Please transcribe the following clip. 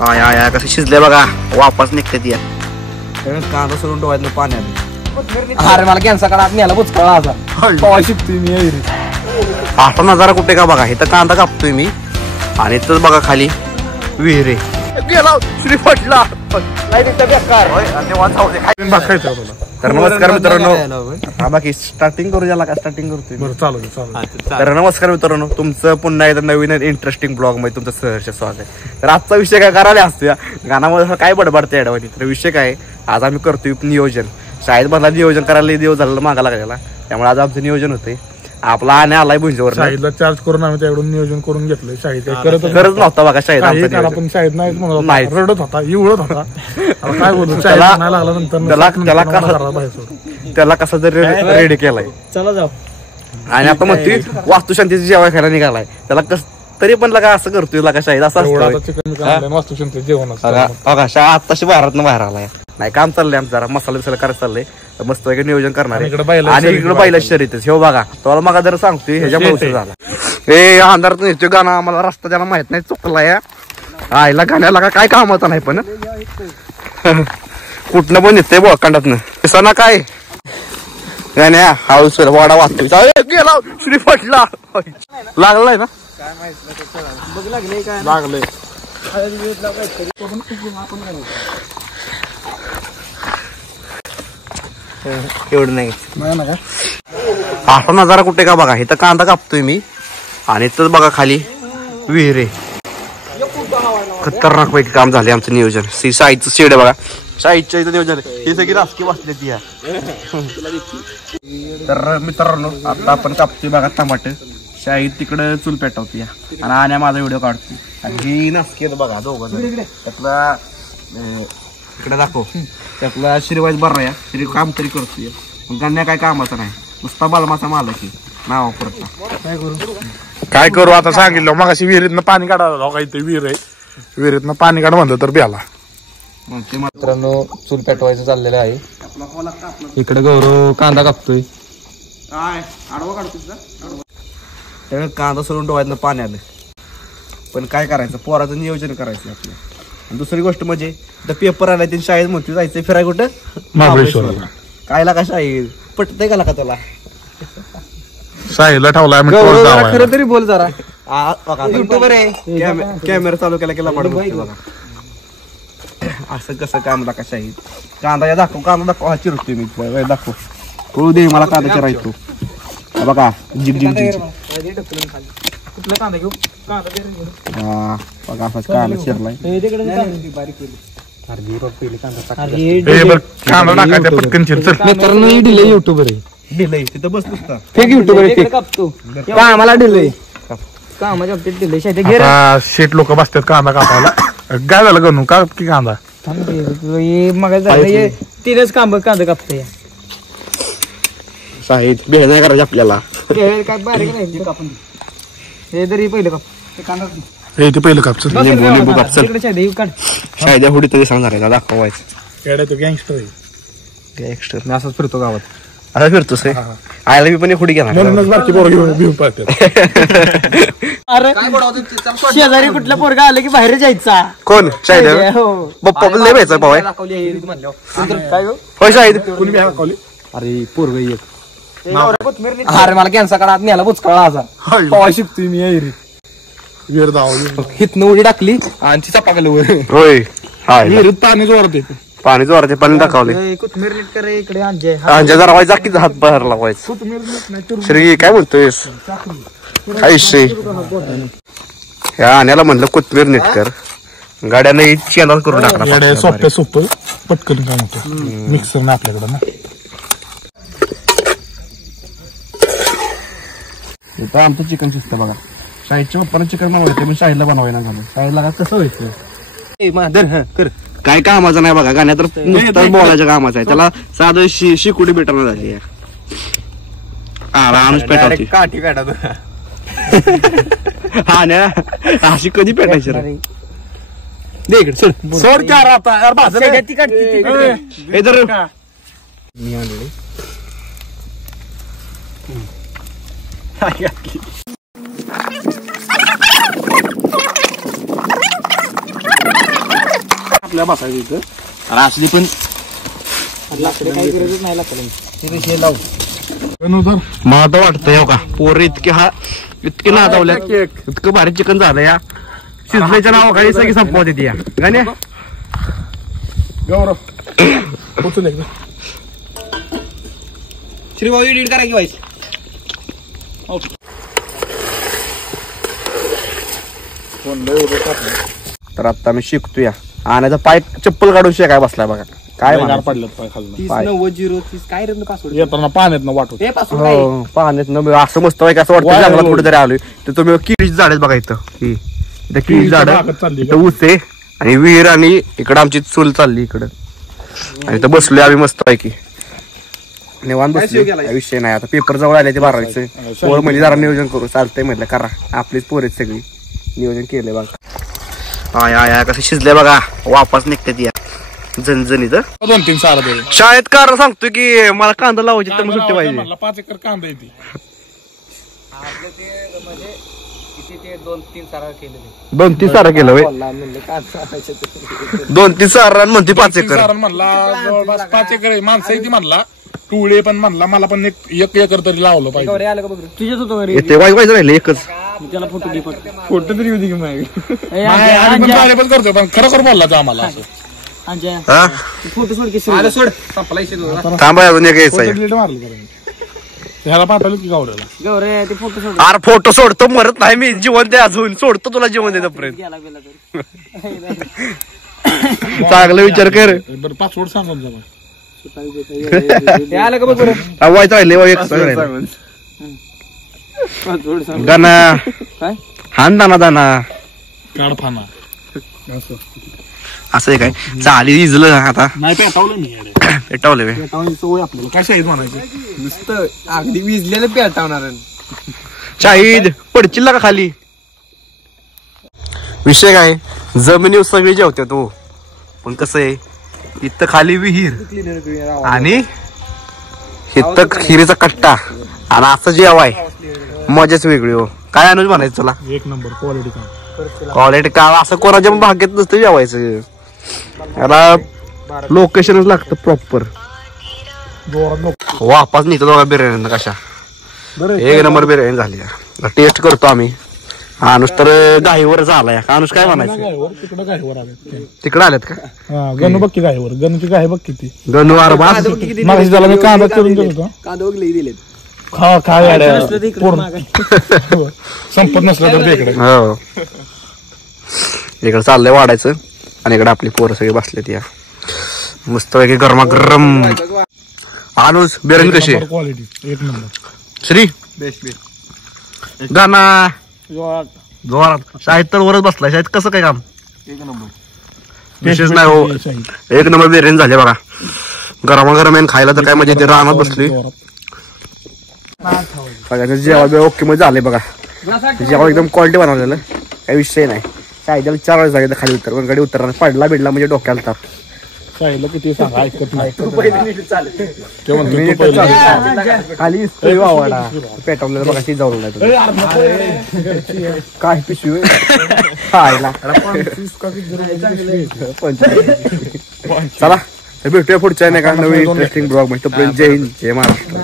I I I कसं शिजले बघा वापस निघते ती कांदा सोडून डोळ्यातलं पाण्यात. अरे मला कॅन्सर काढा न्याला बुचकाळा असा पवा शिकतोय मी. असा नजारा कुठे का बघा इथं कांदा कापतोय मी आणि इथंच बघा खाली विहीर आहे. गेला श्री पटला तर नमस्कार मित्रांनो. बाकी स्टार्टिंग करू ज्याला का स्टार्टिंग करतोय. तर नमस्कार मित्रांनो, तुमचं पुन्हा एकदा नवीन इंटरेस्टिंग ब्लॉग मध्ये तुमचं सहर्ष स्वागत आहे. तर आजचा विषय काय करायला असतो या गाण्यामध्ये काय बडबडते ऍडवानी. तर विषय काय आज आम्ही करतोय नियोजन. शाळेत मधला नियोजन करायला दिवस झालेला मागा लागलेला, त्यामुळे आज आमचं नियोजन होतंय. आपला आणि आलाय भुंजीवर शाळेतला चार्ज करून आम्ही त्याकडून नियोजन करून घेतलं. शाळेत करत नव्हता बघा शाळेत पण शाळेत नाही रडत होता इवळत होता. काय बोलतो त्याला कसा तरी रेडी केलाय. चला जाऊ. आणि आता मग ती वास्तुशांतीची जेवाय खायला निघालाय. त्याला कस तरी पण लगा असं करतोय लगा शाळेत असं असतं. वास्तुशांती जेवण बघा शाळा आताशी बाहेर आलाय. नाही काम चाललंय आमचं जरा मसाला बिसाला करायला चाललंय. मस्त नियोजन करणार आहे. आणि इकडे बायला शर्यतच हे बघा तुम्हाला मग जर सांगतोय ह्याच्यामुळे झाला. हे अंधारात येतोय गाणं आम्हाला रस्ता ज्याला माहित नाही चुकला या आईला गाण्याला का काय कामाचा नाही पण कुठनं पण येतंय बोळकांडातनं तसं ना काय गाण्या हाऊस वाडा वाचतोय. गेला श्री पटला लागलाय ना लागले. एवढं नाही असा नजारा कुठे का बघा इथं कांदा कापतोय मी आणि इथंच बघा खाली विहीर आहे. खतरनाक पैकी काम झाले आमचं नियोजन. शाळेचं शेड बघा शाळेच्या इथं नियोजन हे सगळी राजकी बसले ती. तर मित्रांनो आता आपण कापतोय बघा टमाटर. शाळेत तिकडं चूल पेटवते आणि माझा व्हिडिओ काढतोय. आणि ही नसकी बघा दोघं त्यातला इकडे दाखव त्यातला श्रीवाईज बरा या श्री काम तरी करतोय. गण्या काय कामाचं नाही नुसता बालमाचा मालक आहे नाव वापरता. काय करू आता सांगितलं मग अशी विहिरीतनं पाणी काढायला का इथे विहीर आहे. विहिरीतनं पाणी काढ म्हणलं तर ब्याला. मित्रांनो चूल पेटवायचं चाललेलं आहे. इकडे गौरव कांदा कापतोय. त्यामुळे कांदा सोडून डोळ्यातलं पाणी आलं. पण काय करायचं पोराचं नियोजन करायचं आपलं. आणि दुसरी गोष्ट म्हणजे पेपर आलाय ते शाळेत म्हणते जायचं फिराय कुठं महाबळेश्वरला. काय लागा शाळेत पटतंय का लागा त्याला शाळेला ठेवलाय खरं तरी बोल जरा. युट्यूबर आहे कॅमेरा चालू केला बघा असं कसं काम लागा शाळेत. कांदा कांदा दाखव हा चिरतोय मी दाखव कळू दे मला कांदा चिरायचो बघा जिग जिग जिग कांदा घेऊ हा बघा असाच कांदा चिरलाय. मित्रांनो डिले युट्यूबर आहे. डिले तिथं बस नुसता फेक युट्यूबर कापतो आम्हाला डिले कामाच्या बाबतीत डिले. शेट लोक बसतात कांदा कापायला. काय झालं गणू का की कांदा मग तीनच कांदा कापतोय. शाळेत भेळ नाही करायची आपल्याला. काय बारीक नाही कापून हे तरी पहिलं काप हे ते पहिलं कापचं लिंबू कापचं शाळेच्या हुडी तरी सांगणार आहे दाखवायचं. गँगस्टर गँगस्टर मी असंच फिरतो गावात. असं फिरतोस आयला मी पण एक हुडी घेणार. शेजारी कुठल्या पोरगा आलं की बाहेर जायचा. कोण शाळेत पप्पा लय व्हायचा भाऊ होय शाळेत. अरे पोरग एक अरे मला कॅन्सर काढा न्याला बुचकाळा असा पवा शिकतोय मी. हितनं उडी टाकली आणि ती चपाकलं वर. होय विहिरीत पाणी जोरात येते. पाणी जोराचे पाणी टाकावले. कोथमीर नीट कर इकडे अंजे जरा व्हायचा की हात बाहेर लावायचं. श्री काय बोलतोयस आयुष्य या आण्याला म्हणलं कोथमीर नीट कर गाड्याने चॅनल करून टाकला. सोप्या सोपं पटकन काम होतं. मिक्सर ना आपल्याकडं ना इथं आमचं चिकन शिजतं बघा. शाळेच्या पप्पाला चिकन बनवायचं पण शाळेला बनवायला झालं. शाळेला कसं व्हायचं काय कामाचं नाही बघा. गाण्यात तर नुसतं बोलायच्या कामाचं आहे. त्याला साधं शिकुडी भेटणार झाली माणूस पेटावती काठी पेटावतो. हा ना अशी कधी पेटायची रे. दे इकडे सोड क्या राहता मी आणले आपल्या बसायचं इथं आणि असली पण लाकडे काही गरजच नाही लाकडे लावू. मला तर वाटतं का पोर इतके नादावल्यात इतकं भारी चिकन झालं या शिजल्याच्या नावाखाली सगळी संपवत येते या गाण्या गौरव पोचून एकदा श्रीभाऊ एडिट करा की वाईस. तर आता मी शिकतोय आणायचा पाय चप्पल काढून शिकाय बसलाय बघा काय पडलं पाय खाली 3090 काय रे पासवर्ड येताना पाण्यात न वाटत हे पासवर्ड काय पाहण्यात न असं मस्त आहे असं वाटतं जंगलात कुठेतरी आलोय तर तुम्ही केळीची झाड आहेत बघा इथं केळी झाड इथं ऊस आहे आणि विहीर आणि इकडं आमची चूल चालली इकडं आणि इथं बसलोय आम्ही मस्त आहे की निवांत बसलोय काही विषय नाही आता पेपर जवळ आले ते बारावीचं पोर म्हणजे जरा नियोजन करू चालतंय म्हटलं करा आपलीच पोर आहेत सगळी नियोजन केलंय बघा आय कसं शिजलंय बघा वापस निघते या झणझणीत 2-3 सारा दे शाळेत कारण सांगतो की मला कांदा लावायची तर मग सुट्टी पाहिजे 5 एकर कांदा येते आपलं ते म्हणजे किती ते 2-3 सारा केले 2-3 सारा केलं वय 2-3 सारा म्हणते 5 एकर सारण म्हणला जवळपास 5 एकर माणसं येते म्हणला टुळे पण म्हणला मला पण 1 एकर तरी लावलं पाहिजे. आलं का बघ तुझ्याच होतं घरी येते वाईज राहिले एकच त्याला फोटो घे फोटो तरी होती की आम्ही पण करतोय पण खरोखर बोलला तो आम्हाला असं हा फोटो सोड की सोड संपला थांबा अजून एक यायचं आहे. डिलीट मारलं जरा मी. ह्याला पाठवलं की गावऱ्याला गौरे ते फोटो सोड अरे फोटो सोडतो मरत नाही मी जीवन दे अजून सोडतो तुला जीवन देतोपर्यंत गेला गेला तरी चांगला विचार कर बरं पासवर्ड सांगून जा ते आलं का बघ बरं वाईट राहिले एक दाना काय हान दाना काढ फाना असं आहे काय चाली इजलं आता नाही पेटावलं मी पेटावले सवय आपल्याला काय शाहीद म्हणायचं नुसतं अगदी विजलेलं पेटावणार शाहीद पडचिल्ला का खाली विषय काय जमिनीवर सगळी जेवते तो पण कसं आहे इथं खाली विहीर आणि इथं खिरीचा कट्टा आणि असं जेवाय मजाच वेगळी हो काय अनुज म्हणायचं तुला 1 नंबर क्वालिटी काम क्वालिटी का असं कोणाच्या भाग्यात नसतं जेवायचं याला लोकेशनच लागतं प्रॉपर वापस निघतो दोघा बिर्याणी कशा 1 नंबर बिर्याणी झाली टेस्ट करतो आम्ही अनुष तर गाईवर झालाय अनुष काय म्हणायचं तिकडं गायवर आले तिकडे आल्यात का गणू बघ की गायवर गणूची गाय बघ किती गणू अरबाज मागाशी त्याला मी कांदा करून देत होतो कांदा वगैरे दिलेत खा पूर्ण संपत नसलं तर इकडे हो इकडे चाललंय वाढायचं आणि इकडे आपली पोरं सगळी बसलेत या मस्त पैकी गरमागरम अनुज बिर्याणी कशी आहे क्वालिटी 1 नंबर श्री गाना जोरात शाळेत तर वरच बसलाय शाळेत कसं काय काम 1 नंबर विशेष नाही हो 1 नंबर बिर्याणी झाली बघा गरमागरम खायला तर काय म्हणजे ते रानात बसली सगळ्यांचं जेवण ओके मध्ये झालंय बघा जेवण एकदम क्वालिटी बनवलेलं काही विषय नाही शाळेला 4 वेळेस सांगितलं खाली उतर गाडी उतरणार पडला बिडला म्हणजे डोक्याला ताप शाळेला किती सांगा ऐकत नाही खाली पेटवलेलं बघा जाऊन काय पिशवी खायला चला भेटूया पुढच्या नाही का नवीन इंटरेस्टिंग ब्लॉग मध्ये जय हिंद जय महाराष्ट्र.